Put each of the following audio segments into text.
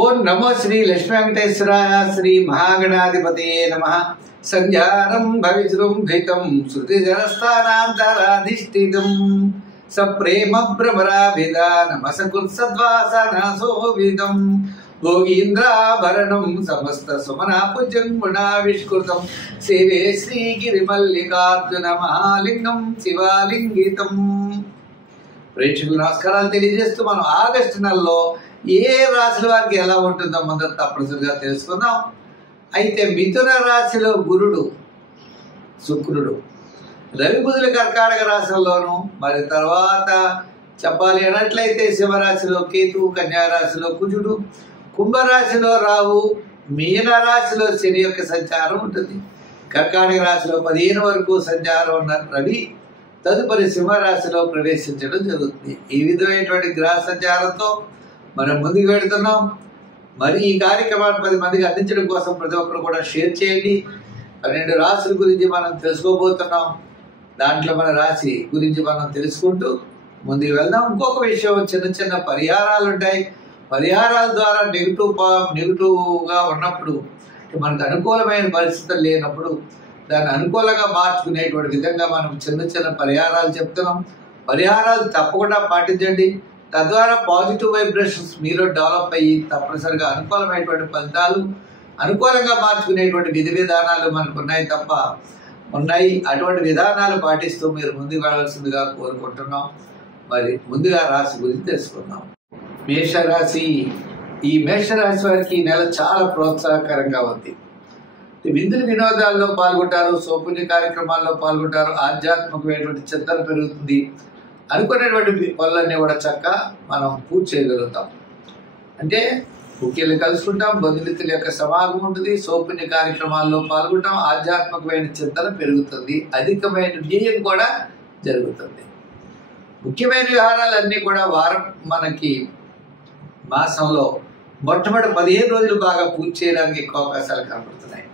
ఓం నమో శ్రీ లక్ష్మీ వెంకటేశ్వరాయ శ్రీ మహాగణాధిపతయే నమః. సంధ్యారం భవిజృంభితం శృతిజనస్థానాంతరాధిష్ఠితం సప్రేమ భ్రమరాభిధానమసకృత్సద్వాసనాశోభితం భోగీంద్రాభరణం సమస్త సుమనాపుజం గుణావిష్కృతం సేవే శ్రీగిరిమల్లికార్జున మహాలింగం శివాలింగితం. ప్రేక్షకులు నమస్కారాలు తెలియజేస్తూ మనం ఆగస్టు నెలలో ఏ రాశుల వారికి ఎలా ఉంటుందో మొదట తప్పనిసరిగా తెలుసుకుందాం. అయితే మిథున రాశిలో గురుడు శుక్రుడు, రవి బుధుల కర్కాటక రాశుల్లోను, మరి తర్వాత చెప్పాలి అన్నట్లయితే సింహరాశిలో కేతువు, కన్యా రాశిలో కుజుడు, కుంభరాశిలో రాహు, మీన రాశిలో శని యొక్క సంచారం ఉంటుంది. కర్కాటక రాశిలో 15 వరకు సంచారం ఉన్న రవి తదుపరి సింహరాశిలో ప్రవేశించడం జరుగుతుంది. ఈ విధమైనటువంటి గ్రహ సంచారంతో మనం ముందుకు వెళుతున్నాం. మరి ఈ కార్యక్రమాన్ని 10 మందికి అందించడం కోసం ప్రతి ఒక్కరు కూడా షేర్ చేయండి. 12 రాశుల గురించి మనం తెలుసుకోబోతున్నాం. దాంట్లో మన రాశి గురించి మనం తెలుసుకుంటూ ముందుకు వెళ్దాం. ఇంకొక విషయం, చిన్న చిన్న పరిహారాలు ఉంటాయి. పరిహారాల ద్వారా నెగిటివ్గా ఉన్నప్పుడు, మనకు అనుకూలమైన పరిస్థితులు లేనప్పుడు దాన్ని అనుకూలంగా మార్చుకునేటువంటి విధంగా మనం చిన్న చిన్న పరిహారాలు చెప్తున్నాం. పరిహారాలు తప్పకుండా పాటించండి. తద్వారా పాజిటివ్ వైబ్రేషన్స్ మీలో డెవలప్ అయ్యి తప్పనిసరిగా అనుకూలమైనటువంటి ఫలితాలు, అనుకూలంగా మార్చుకునేటువంటి విధి విధానాలు మనకు ఉన్నాయి. అటువంటి విధానాలు పాటిస్తూ మీరు ముందుకు వెళ్ళవలసిందిగా కోరుకుంటున్నాం. మరి ముందుగా రాశి గురించి తెలుసుకుందాం. మేషరాశి. ఈ మేషరాశి వారికి ఈ నెల చాలా ప్రోత్సాహకరంగా ఉంది. విందులు వినోదాల్లో పాల్గొంటారు, సౌపుణ్య కార్యక్రమాల్లో పాల్గొంటారు, ఆధ్యాత్మికమైనటువంటి చింతన పెరుగుతుంది. అనుకునేటువంటి పనులన్నీ కూడా చక్కగా మనం పూర్తి చేయగలుగుతాం. అంటే ముఖ్యులు కలుసుకుంటాం, బంధుమిత్రుల యొక్క సమాగం ఉంటుంది, సౌపుణ్య కార్యక్రమాల్లో పాల్గొంటాం, ఆధ్యాత్మికమైన చింతన పెరుగుతుంది, అధికమైన వ్యయం కూడా జరుగుతుంది. ముఖ్యమైన వ్యవహారాలన్నీ కూడా మనకి మాసంలో మొట్టమొదటి 15 రోజులు బాగా పూర్తి చేయడానికి ఎక్కువ అవకాశాలు కనపడుతున్నాయి.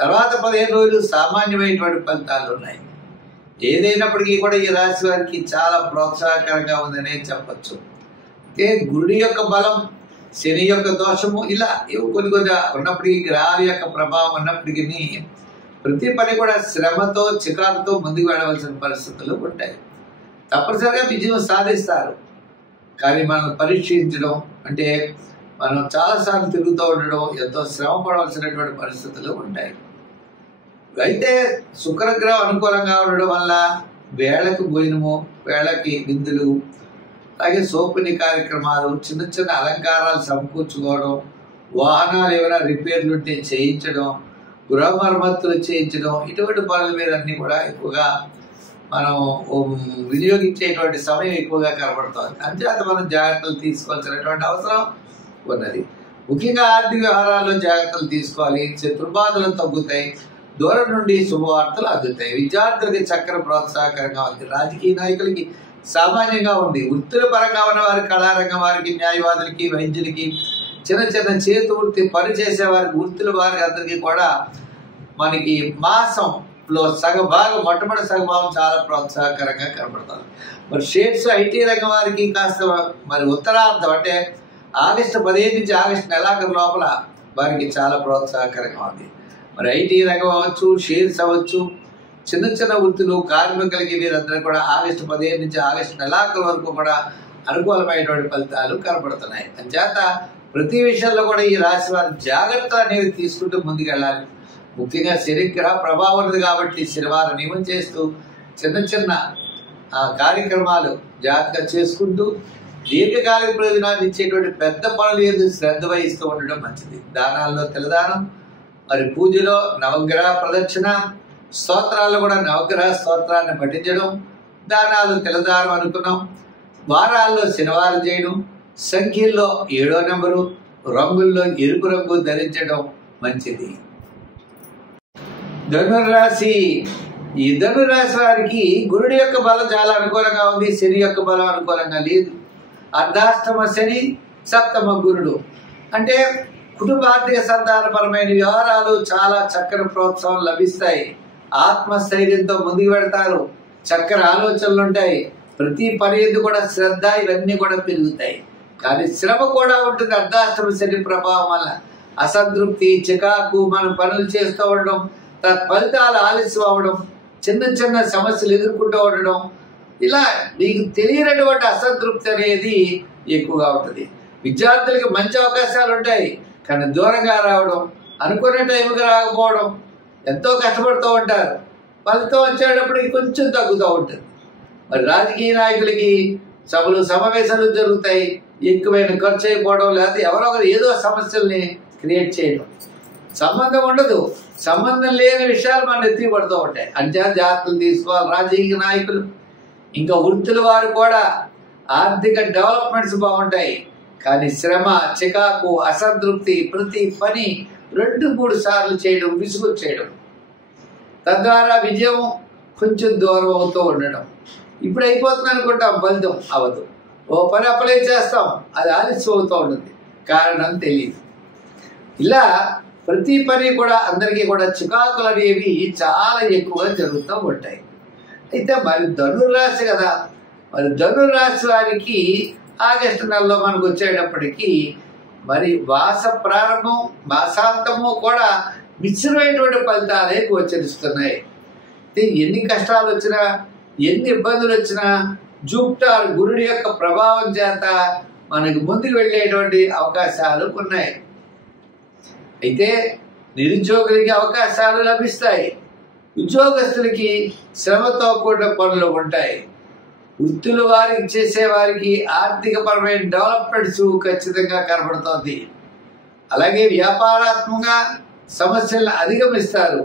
తర్వాత 15 రోజులు సామాన్యమైనటువంటి ఫలితాలు ఉన్నాయి. ఏదైనప్పటికీ కూడా ఈ రాశి వారికి చాలా ప్రోత్సాహకరంగా ఉందనే చెప్పచ్చు. అంటే గురుడి యొక్క బలం, శని యొక్క దోషము, ఇలా కొన్ని ఉన్నప్పటికీ, గ్రహాల యొక్క ప్రభావం ఉన్నప్పటికీ ప్రతి పని కూడా శ్రమతో చికాకుతో ముందుకు వెళ్ళవలసిన పరిస్థితులు ఉంటాయి. తప్పనిసరిగా విజయం సాధిస్తారు. కానీ మనం పరీక్షించడం అంటే మనం చాలాసార్లు తిరుగుతూ ఉండడం, ఎంతో శ్రమ పడవలసినటువంటి పరిస్థితులు ఉంటాయి. అయితే శుక్రగ్రహం అనుకూలంగా ఉండడం వల్ల వేళకు భోజనము, వేళకి విందులు, అలాగే సౌపుణ్య కార్యక్రమాలు, చిన్న చిన్న అలంకారాలు సమకూర్చుకోవడం, వాహనాలు ఏమైనా రిపేర్లు ఉంటే చేయించడం, గృహ మరమ్మతులు చేయించడం, ఇటువంటి పనుల మీద అన్నీ కూడా ఎక్కువగా మనం వినియోగించేటువంటి సమయం ఎక్కువగా కనబడుతుంది. అంచేత మనం జాగ్రత్తలు తీసుకోవాల్సినటువంటి అవసరం ఉన్నది. ముఖ్యంగా ఆర్థిక వ్యవహారాల్లో జాగ్రత్తలు తీసుకోవాలి. శత్రుబాధలు తగ్గుతాయి, దూరం నుండి శుభవార్తలు అందుతాయి. విద్యార్థులకి చక్కని ప్రోత్సాహకరంగా ఉంది. రాజకీయ నాయకులకి సామాన్యంగా ఉంది. వృత్తుల పరంగా ఉన్న వారికి, కళారంగం వారికి, న్యాయవాదులకి, వైద్యులకి, చిన్న చిన్న చేతి వృత్తి పని చేసే వారికి, వృత్తుల వారికి అందరికీ కూడా మనకి మాసంలో మొట్టమొదటి సగభాగం చాలా ప్రోత్సాహకరంగా కనబడుతుంది. మరి షేర్స్, ఐటీ రంగం వారికి కాస్త మరి ఉత్తరార్థం అంటే ఆగస్టు 15 నుంచి ఆగస్టు నెలాఖరు లోపల వారికి చాలా ప్రోత్సాహకరంగా ఉంది. మరి ఐటీ రంగం అవ్వచ్చు, షేర్స్ అవ్వచ్చు, చిన్న చిన్న వృత్తులు, కార్మికులకి వీరందరూ కూడా ఆగస్టు 15 నుంచి ఆగస్టు నెలాఖరు వరకు కూడా అనుకూలమైనటువంటి ఫలితాలు కనబడుతున్నాయి. అంచేత ప్రతి విషయంలో కూడా ఈ రాశి వారు జాగ్రత్తలు అనేవి తీసుకుంటూ ముందుకెళ్ళాలి. ముఖ్యంగా శనిగ్రహ ప్రభావం ఉన్నది కాబట్టి శనివారం నియమం చేస్తూ చిన్న చిన్న కార్యక్రమాలు జాగ్రత్తగా చేసుకుంటూ దీర్ఘకాలిక ప్రయోజనాలు ఇచ్చేటువంటి పెద్ద పనులు ఏదో శ్రద్ధ వహిస్తూ ఉండడం మంచిది. దానాల్లో తెల్లదానం, మరి పూజలో నవగ్రహ ప్రదక్షిణ, స్తోత్రాల్లో కూడా నవగ్రహ స్తోత్రాన్ని పఠించడం, దానాలు తెల్లదానం అనుకున్నాం. వారాల్లో శనివారం చేయడం, సంఖ్యల్లో 7వ నెంబరు, రంగుల్లో ఎరుపు రంగు ధరించడం మంచిది. ధనుర్రాశి. ఈ ధనుర్రాశి వారికి గురుడి యొక్క బలం చాలా అనుకూలంగా ఉంది, శని యొక్క బలం అనుకూలంగా లేదు. అర్ధాష్టమ శని, సప్తమ గురుడు. అంటే కుటుంబార్థిక సంతానపరమైన వ్యవహారాలు చాలా చక్కని ప్రోత్సాహం లభిస్తాయి. ఆత్మస్థైర్యంతో ముందుకు పెడతారు, చక్కని ఆలోచనలు ఉంటాయి. ప్రతి పని కూడా శ్రద్ధ, ఇవన్నీ కూడా పెరుగుతాయి. కానీ శ్రమ కూడా ఉంటుంది. అర్ధాష్టమ శని ప్రభావం వల్ల అసంతృప్తి, చికాకు, మనం పనులు చేస్తూ ఉండడం, ఫలితాలు ఆలస్యం అవ్వడం, చిన్న చిన్న సమస్యలు ఎదుర్కొంటూ ఉండడం, ఇలా నీకు తెలియనటువంటి అసంతృప్తి అనేది ఎక్కువగా ఉంటుంది. విద్యార్థులకి మంచి అవకాశాలు ఉంటాయి, కానీ దూరంగా రావడం, అనుకున్న టైంకి రాకపోవడం, ఎంతో కష్టపడుతూ ఉంటారు, ఫలితం వచ్చేటప్పటికి కొంచెం తగ్గుతూ ఉంటుంది. మరి రాజకీయ నాయకులకి సభలు సమావేశాలు జరుగుతాయి, ఎక్కువైన ఖర్చు అయిపోవడం, లేకపోతే ఎవరో ఒకరు ఏదో సమస్యల్ని క్రియేట్ చేయడం, సంబంధం ఉండదు, సంబంధం లేని విషయాలు మనం ఎత్తిపడుతూ ఉంటాయి. అంటే జాగ్రత్తలు తీసుకోవాలి రాజకీయ నాయకులు. ఇంకా వృత్తుల వారు కూడా ఆర్థిక డెవలప్మెంట్స్ బాగుంటాయి, కానీ శ్రమ, చికాకు, అసంతృప్తి, ప్రతి పని 2-3 సార్లు చేయడం, విసుగు చేయడం, తద్వారా విజయం కొంచెం దూరం అవుతూ ఉండడం. ఇప్పుడు అయిపోతుంది అనుకుంటాం, ఫలితం అవ్వదు. ఓ పని అప్లై చేస్తాం, అది ఆలస్యం అవుతూ ఉంటుంది, కారణం తెలియదు. ఇలా ప్రతి పని కూడా అందరికీ కూడా చికాకులు అనేవి చాలా ఎక్కువగా జరుగుతూ ఉంటాయి. అయితే మరి ధనుర్రాశి కదా, మరి ధనుర్రాశి వారికి ఆగస్టు నెలలో మనకు వచ్చేటప్పటికి మరి మాస ప్రారంభం, మాసాంతము కూడా మిశ్రమైనటువంటి ఫలితాలే గోచరిస్తున్నాయి. ఎన్ని కష్టాలు వచ్చినా, ఎన్ని ఇబ్బందులు వచ్చినా జూపిటర్ గురుడి యొక్క ప్రభావం చేత మనకి ముందుకు వెళ్ళేటువంటి అవకాశాలు ఉన్నాయి. అయితే నిరుద్యోగులకి అవకాశాలు లభిస్తాయి, ఉద్యోగస్తులకి శ్రమతో కూడిన పనులు ఉంటాయి, వృత్తుల వారికి చేసేవారికి ఆర్థిక పరమైన డెవలప్మెంట్స్ ఖచ్చితంగా కనబడుతోంది. అలాగే వ్యాపారాత్మకంగా సమస్యలను అధిగమిస్తారు.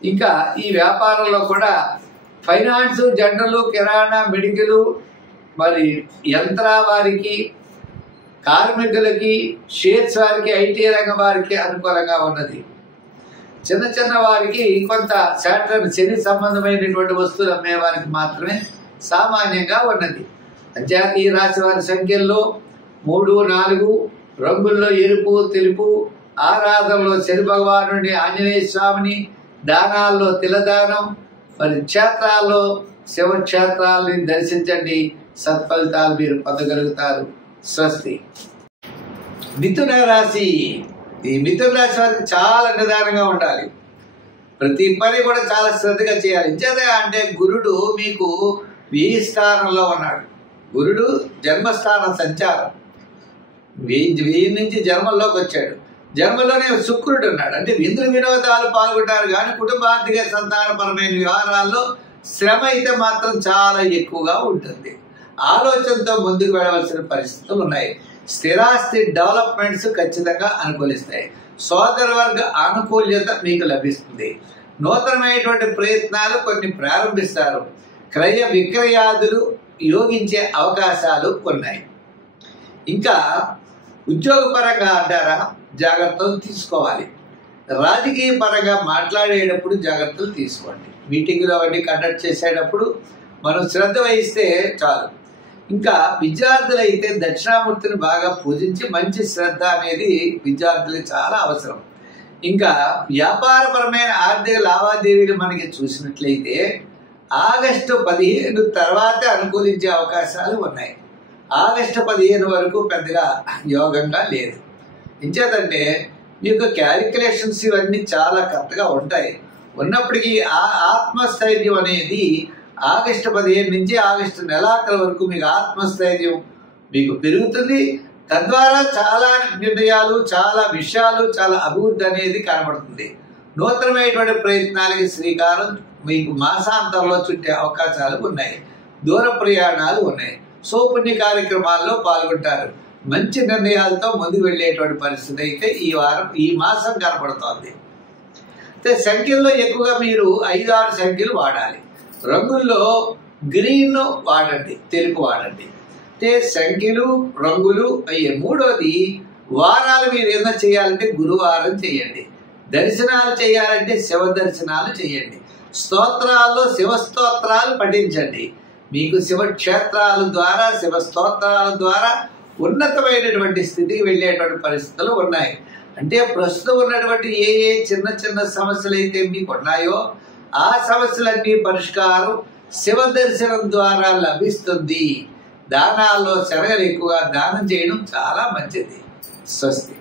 ఇంకా ఈ వ్యాపారంలో కూడా ఫైనాన్స్, జనరల్, కిరాణా, మెడికల్, మరి యంత్ర వారికి, కార్మికులకి, షేర్స్ వారికి, ఐటీ రంగం వారికి అనుకూలంగా ఉన్నది. చిన్న చిన్న వారికి కొంత శాటర్న్ శని సంబంధమైనటువంటి వస్తువులు అమ్మే వారికి మాత్రమే సామాన్యంగా ఉన్నది. అంచేత ఈ రాశి వారి సంఖ్యల్లో 3, 4, రంగుల్లో ఎరుపు, తెలుపు, ఆరాధనలో శని భగవానుడిని, ఆంజనేయ స్వామిని, దానాల్లో తిలదానం, మరి క్షేత్రాల్లో శివక్షేత్రాలని దర్శించండి, సత్ఫలితాలు మీరు పొందగలుగుతారు. స్వస్తి. మిథున రాశి. ఈ మిథున రాశి వారికి చాలా నిదానంగా ఉండాలి, ప్రతి పని కూడా చాలా శ్రద్ధగా చేయాలి. ఇంచేత అంటే గురుడు మీకు 1000 స్థానంలో ఉన్నాడు. గురుడు జన్మస్థాన సంచారం, 1000 నుంచి జన్మల్లోకి వచ్చాడు. జన్మలోనే శుక్రుడు ఉన్నాడు. అంటే విందు వినోదాలు పాల్గొంటారు, కానీ కుటుంబ ఆర్థిక సంతానపరమైన వ్యవహారాల్లో శ్రమ అయితే మాత్రం చాలా ఎక్కువగా ఉంటుంది. ఆలోచనతో ముందుకు వెళ్ళవలసిన పరిస్థితులు ఉన్నాయి. స్థిరాస్తి డెవలప్మెంట్స్ ఖచ్చితంగా అనుకూలిస్తాయి. సోదర వర్గ అనుకూల్యత మీకు లభిస్తుంది. నూతనమైనటువంటి ప్రయత్నాలు కొన్ని ప్రారంభిస్తారు. క్రయ విక్రయాదులు యోగించే అవకాశాలు ఉన్నాయి. ఇంకా ఉద్యోగపరంగా అంటారా, జాగ్రత్తలు తీసుకోవాలి. రాజకీయ పరంగా మాట్లాడేటప్పుడు జాగ్రత్తలు తీసుకోండి. మీటింగ్లు అవన్నీ కండక్ట్ చేసేటప్పుడు మనం శ్రద్ధ వహిస్తే చాలు. ఇంకా విద్యార్థులు అయితే దక్షిణామూర్తిని బాగా పూజించి మంచి శ్రద్ధ అనేది విద్యార్థులకు చాలా అవసరం. ఇంకా వ్యాపారపరమైన ఆర్థిక లావాదేవీలు మనకి చూసినట్లయితే ఆగస్టు 15 తర్వాతే అనుకూలించే అవకాశాలు ఉన్నాయి. ఆగస్టు 15 వరకు పెద్దగా యోగంగా లేదు. ఇంచేతంటే మీకు క్యాలిక్యులేషన్స్ ఇవన్నీ చాలా కరెక్ట్గా ఉంటాయి. ఉన్నప్పటికీ ఆ ఆత్మస్థైర్యం అనేది ఆగస్టు 15 నుంచి ఆగస్టు నెలాఖరు వరకు మీకు ఆత్మస్థైర్యం మీకు పెరుగుతుంది. తద్వారా చాలా నిర్ణయాలు, చాలా విషయాలు, చాలా అభివృద్ధి అనేది కనబడుతుంది. నూతనమైనటువంటి ప్రయత్నాలకి శ్రీకారం మీకు మాసాంతంలో చుట్టే అవకాశాలు ఉన్నాయి. దూర ప్రయాణాలు ఉన్నాయి. సోపుణ్య కార్యక్రమాల్లో పాల్గొంటారు. మంచి నిర్ణయాలతో ముందుకు వెళ్ళేటువంటి పరిస్థితి అయితే ఈ మాసం కనపడుతోంది. అయితే సంఖ్యల్లో ఎక్కువగా మీరు 5-6 సంఖ్యలు వాడాలి. రంగుల్లో గ్రీన్ వాడండి, తెలుపు వాడండి. అంటే సంఖ్యలు, రంగులు అయ్యే. మూడోది, వారాలు మీరు ఏదైనా చేయాలంటే గురువారం చేయండి. దర్శనాలు చేయాలంటే శివ దర్శనాలు చేయండి. స్తోత్రాల్లో శివ స్తోత్రాలు పఠించండి. మీకు శివక్షేత్రాల ద్వారా, శివ స్తోత్రాల ద్వారా ఉన్నతమైనటువంటి స్థితికి వెళ్ళేటువంటి పరిస్థితులు ఉన్నాయి. అంటే ప్రస్తుతం ఉన్నటువంటి ఏ చిన్న చిన్న సమస్యలు అయితే మీకు ఉన్నాయో ఆ సమస్యలన్నీ పరిష్కారం శివ దర్శనం ద్వారా లభిస్తుంది. దానాల్లో శనగలు ఎక్కువ దానం చేయడం చాలా మంచిది. స్వస్తి.